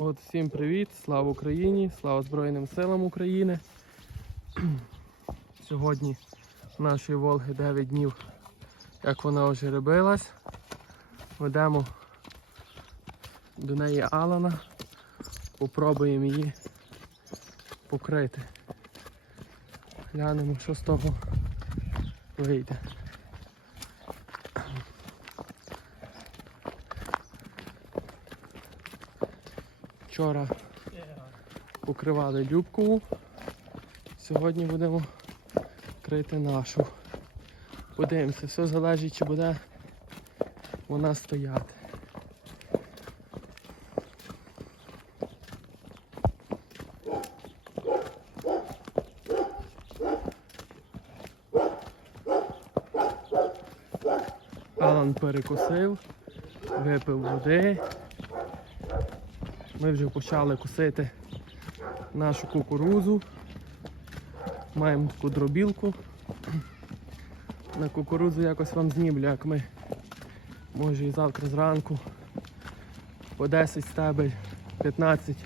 От всім привіт, слава Україні, слава Збройним силам України. Сьогодні нашої Волги 9 днів, як вона вже рибилась. Ведемо до неї Алана, попробуємо її покрити. Глянемо, що з того вийде. Вчора покривали Любкову. Сьогодні будемо крити нашу. Подивимося, все залежить, чи буде вона стояти. Алан перекусив, випив води. Ми вже почали косити нашу кукурузу. Маємо таку дробілку. На кукурузу якось вам знімлю, як ми може і завтра зранку по 10 стебель, 15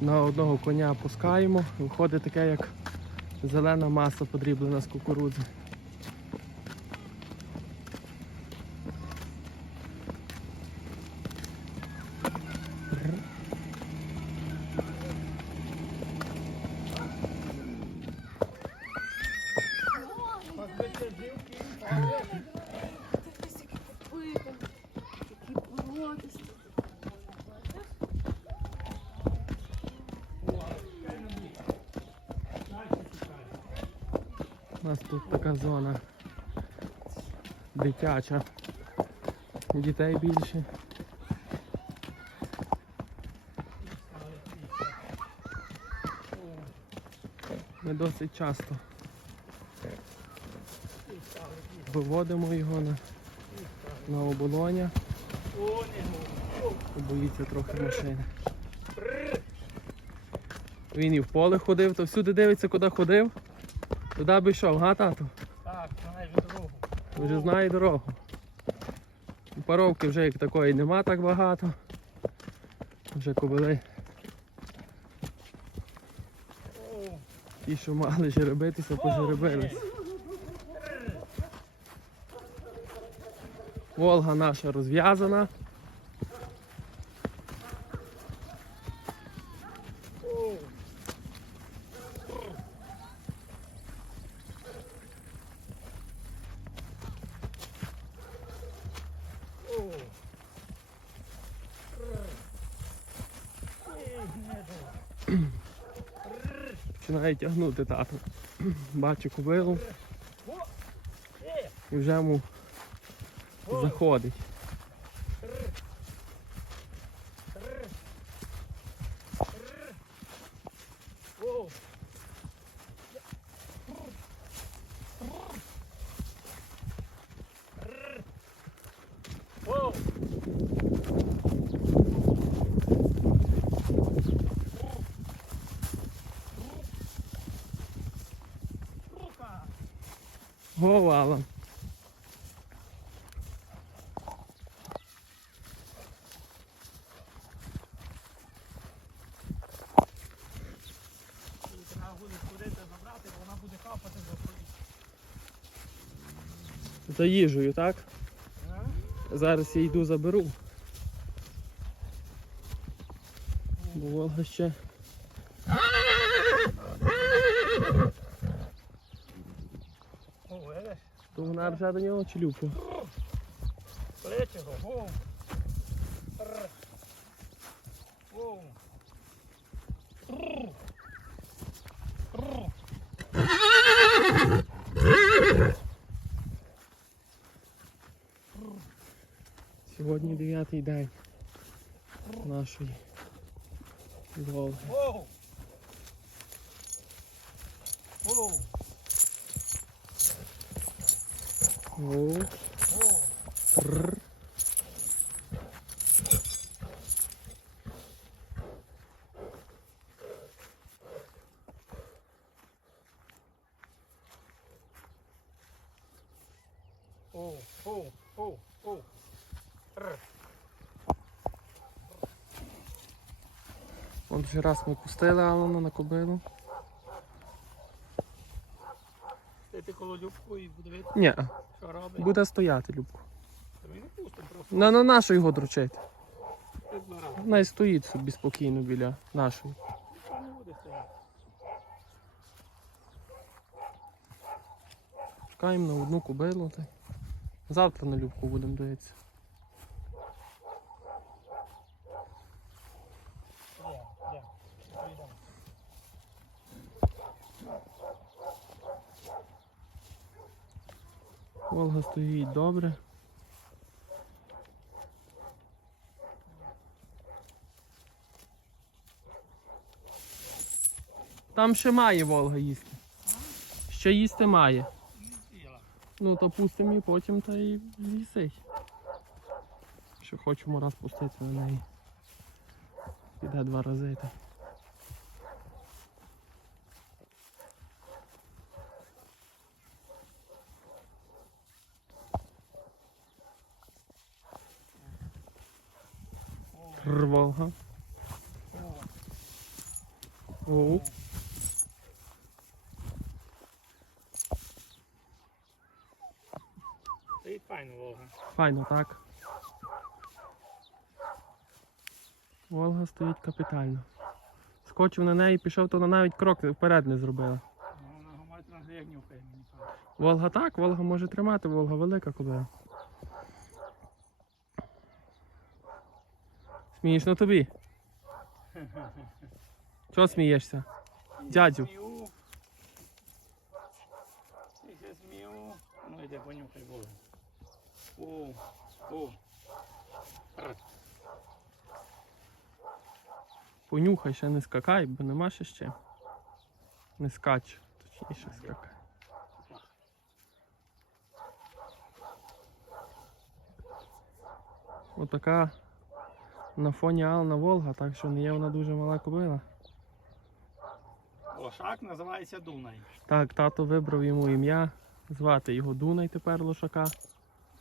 на одного коня пускаємо. Виходить таке, як зелена маса подріблена з кукурудзи. У нас тут така зона дитяча. Дітей більше. Ми досить часто виводимо його на, на оболоня. Боїться трохи машини. Він і в поле ходив, то всюди дивиться, куди ходив. Туди би йшов, га, тату? Так, знаю дорогу. Вже знає дорогу. Паровки вже як такої нема так багато. Вже кобили ті, що мали жеребитися, пожеребились. Волга наша розв'язана. о. О. Починає тягнути тато. Бачу кобилу і вже йому заходить. О. О. Опа. Говала. Її Треба буде сходити, забрати, бо вона буде капати за поліс. За їжею, так? Зараз я йду заберу. Бо Волга ще. То вона вже до нього чи люпу? Третього. О. Сьогодні дев'ятий день нашої Волги. О. О. От вже раз ми пустили Алана на кобилу. Ти коло любку і буде видно, Ні, що робить. буде стояти. Та не просто. На, на нашу його дручити. Ти рази. Най стоїть собі спокійно біля нашої. Та не буде стояти. Чекаємо на одну кобилу. Та... й Завтра на Любку будемо дивитися. Волга стоїть добре. Там ще має Волга їсти. Ще їсти має. Ну то пустимо і потім та й їсить. Ще хочемо раз пустити на неї. Піде два рази. Та. Трр, Волга. О, Оу. Стоїть файно Волга. Файно, так. Волга стоїть капітально. Скочив на неї, пішов, то вона навіть крок вперед не зробила. Ну, Вона гамать нас як нюхає мені кажуть. Волга так, Волга може тримати, Волга велика кобила. Смішно тобі. Чого смієшся? Дядю. Я ще. Ну понюхай о. Понюхай, ще не скакай, бо нема ще ще. Не скач, точніше скакай. Отака на фоні Ална Волга, так що не є вона дуже мала кобила. Лошак називається Дунай. Так, тато вибрав йому ім'я, звати його Дунай тепер лошака,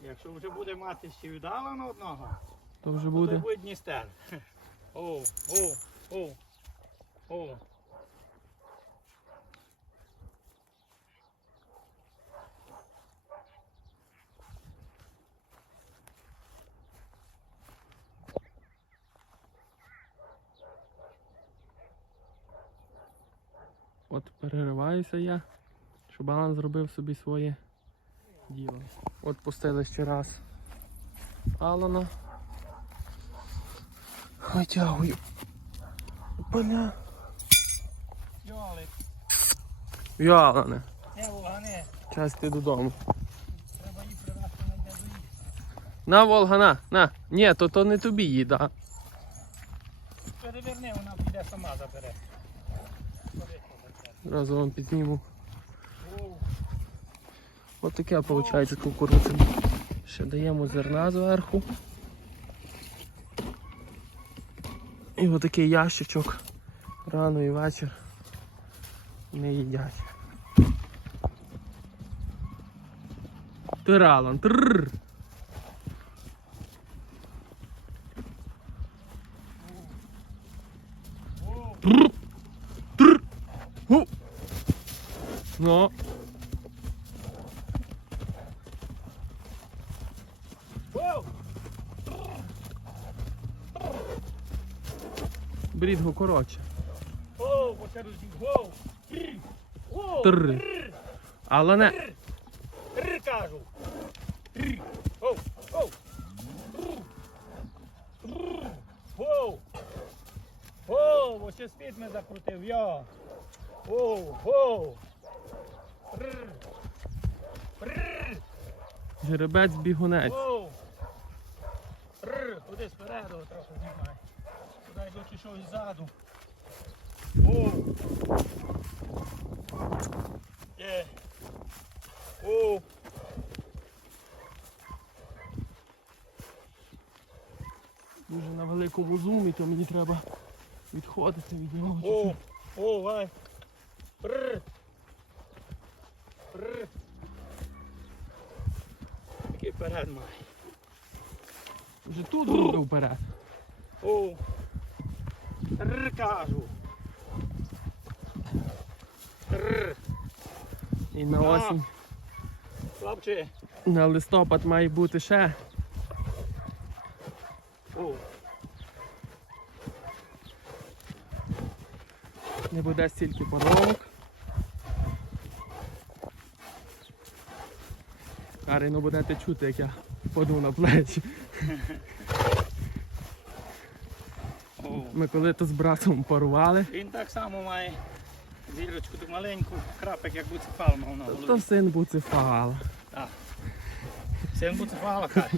Якщо вже буде мати ще віддалено одного, то вже то буде. буде Дністер. О, о, о, о. От перериваюся я, щоб Алан зробив собі своє діло. От пустили ще раз Алана. Витягую. Опаля. Йолик, Алане, час йти додому. Треба їх привезти на дядуї. На, Волга, на, на. Ні, то то не тобі їда. Переверни, вона піде сама забере. Зразу вам підніму. О, От таке виходить кукурудза. Ще даємо зерна зверху. І отакий ящичок рано і вечір не їдять. Тиралан. Тррр. о, Гу. Ну, о, коротше. трр, Але не. трр, кажу. Трр, о, о, трр, трр, о, о, оце спід ми закрутив, я. О, о, трр, трр, Жеребець бігунець. трр, спереду трохи знімай. Туди йдуть щось ззаду. О, є. О, Дуже на великому зумі, то мені треба відходити від нього. О, о, вай. Такий перед має. Вже тут буде вперед. О. Прр, кажу. Тррр. І на осінь, Хлопче. на листопад має бути ще. О, Не буде стільки поровок. Карину будете чути, як я паду на плечі. Ми коли то з братом парували, Він так само має зірочку таку маленьку, крапик, як буцефал мав на то голові. син буцефала. Син буцефала, каже.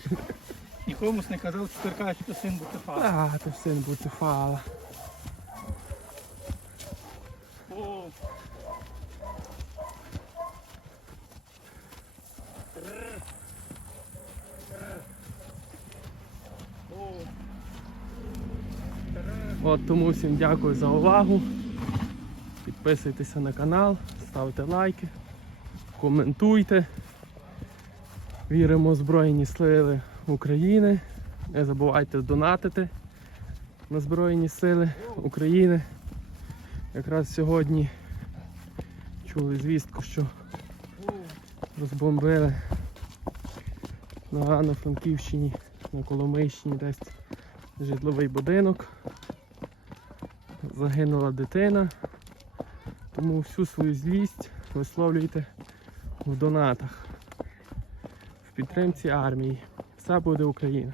Нікомусь не казав, що каже, що син буцефала. А, то син буцефала. О. От тому всім дякую за увагу. Підписуйтеся на канал, ставте лайки, коментуйте. Віримо в Збройні Сили України. Не забувайте донатити на Збройні Сили України. Якраз сьогодні чули звістку, що розбомбили на Івано-Франківщині, на Коломийщині десь житловий будинок. Загинула дитина. Тому всю свою злість висловлюйте в донатах, в підтримці армії. Все буде Україна.